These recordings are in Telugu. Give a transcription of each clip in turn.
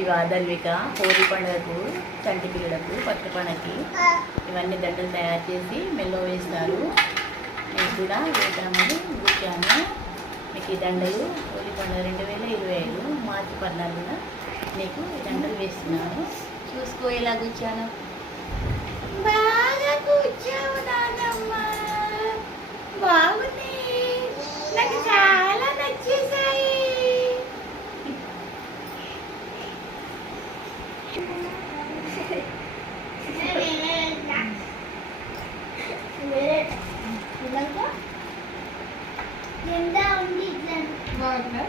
ఇవి ధన్విక హోలీ పండుగకు చంటి పిల్లలకు కొత్త పండగకి ఇవన్నీ దండలు తయారు చేసి మెల్లో వేస్తారు. నేను కూడా వేద్దామని కూర్చాను. మీకు ఈ దండలు హోలీ పండుగ 2025 మార్చి 14న నీకు ఈ దండలు వేస్తున్నాను. చూసుకో ఎలా కూర్చాను. బాగా కూర్చావు నానమ్మ, బాగుంది, నాకు చాలా నచ్చేసాయి. బాగుందా?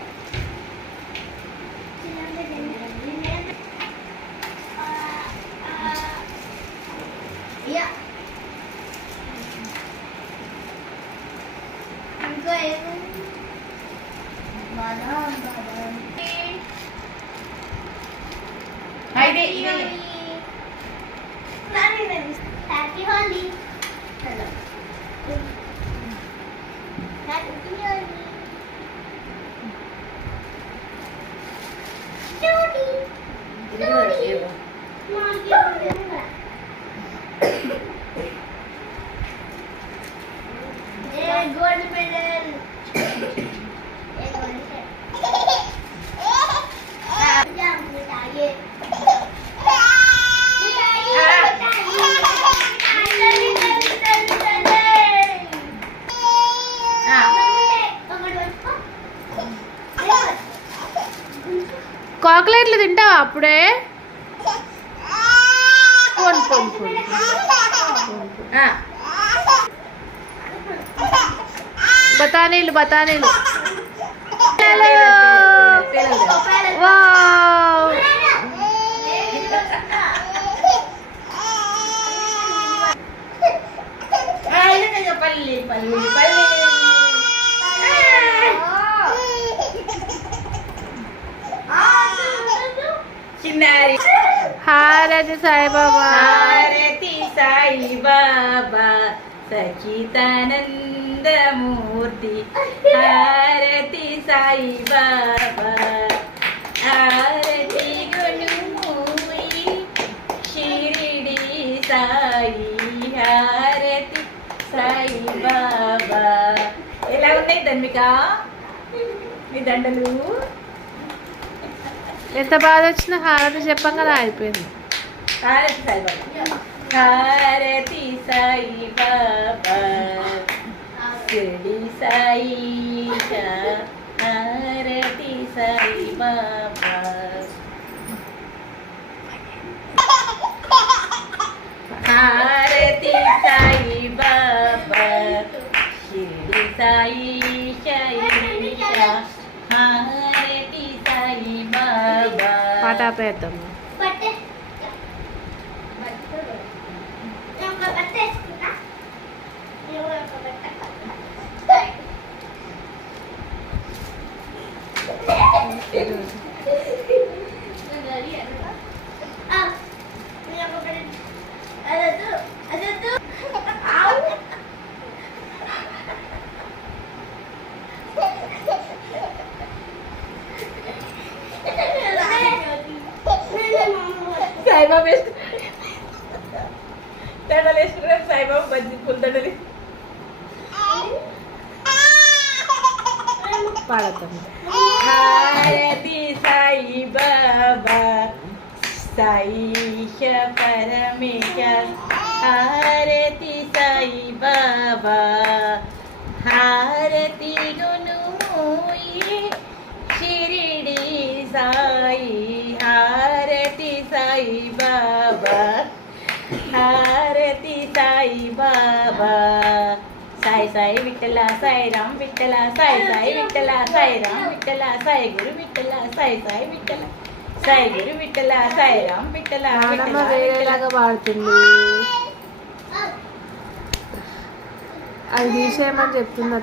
ఇంకా అయితే ఇది happy Holi. Hello happy Holi. జోడి జోడి గోల్డ్ మెడల్. చాక్లెట్లు తింటావా అప్పుడే? బతానీలు బతానీలు. పల్లి పల్లి పల్లి. చిన్నారి హారతి సాయిబాబా, హారతి సాయిబాబా సచితానందమూర్తి. హారతి సాయిబాబా, హారతి గుణమూయి షిరిడి సాయి. హారతి సాయిబాబా. ఎలా ఉన్నాయి ధన్విక మీ దండలు? ఎంత బాధ వచ్చినా హారతి చెప్పంగా అయిపోయింది. హారతి సాయిబాబా, హారతి సాయిబాబా షిరిడి సాయి. హారతి సాయిబాబా. హారతి సాయిబాబా షిరిడి సాయి. హారతి సాయిబాబా. పాట ఆపేద్దాం. సాయిబాబా వేసుకు దండలు వేసుకున్నారు. సాయిబాబా బజ్జి పుల్ దండలు పాడతాం. హారతి సాయిబాబా సాయిష పరమేశ. హారతి సాయిబాబా, హారతి గుణమూయి షిరిడి సాయి. హారతి సాయిబాబా, హారతి సాయిబాబా. సాయి సాయి విఠల సాయి రామ్ విఠల సాయి సాయి విఠల సాయి రామ్ విఠల సాయి గురు విఠల సాయి సాయి విఠల సాయి గురు విఠల సాయి రామ్ విఠల. వేరేలాగా పాడుతుంది. అది తీసేయమని చెప్తున్నా.